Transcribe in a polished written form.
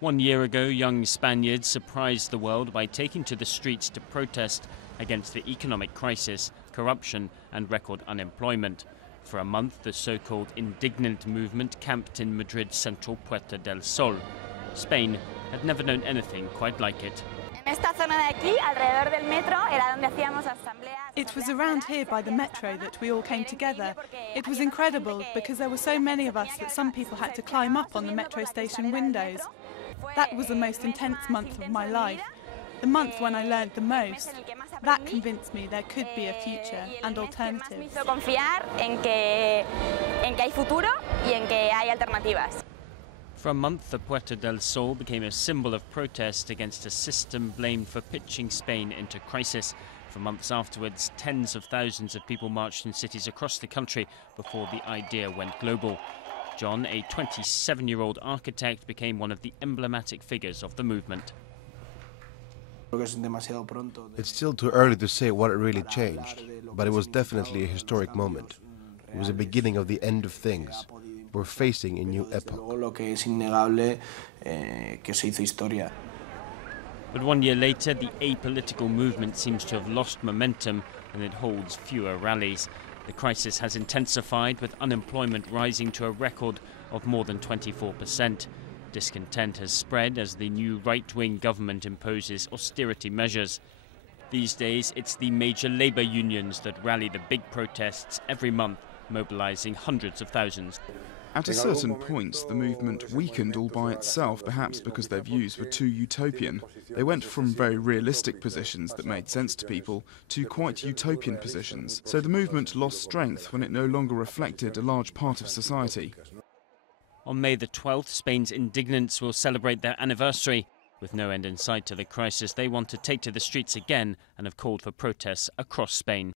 1 year ago, young Spaniards surprised the world by taking to the streets to protest against the economic crisis, corruption and record unemployment. For a month, the so-called indignant movement camped in Madrid's central Puerta del Sol. Spain had never known anything quite like it. It was around here by the metro that we all came together. It was incredible because there were so many of us that some people had to climb up on the metro station windows. That was the most intense month of my life, the month when I learned the most. That convinced me there could be a future and alternatives. For a month, the Puerta del Sol became a symbol of protest against a system blamed for pitching Spain into crisis. For months afterwards, tens of thousands of people marched in cities across the country before the idea went global. John, a 27-year-old architect, became one of the emblematic figures of the movement. It's still too early to say what really changed, but it was definitely a historic moment. It was the beginning of the end of things. We're facing a new epoch. But 1 year later, the apolitical movement seems to have lost momentum and it holds fewer rallies. The crisis has intensified, with unemployment rising to a record of more than 24%. Discontent has spread as the new right-wing government imposes austerity measures. These days, it's the major labour unions that rally the big protests every month, mobilising hundreds of thousands. At a certain point, the movement weakened all by itself, perhaps because their views were too utopian. They went from very realistic positions that made sense to people to quite utopian positions. So the movement lost strength when it no longer reflected a large part of society. On May the 12th, Spain's indignants will celebrate their anniversary. With no end in sight to the crisis, they want to take to the streets again and have called for protests across Spain.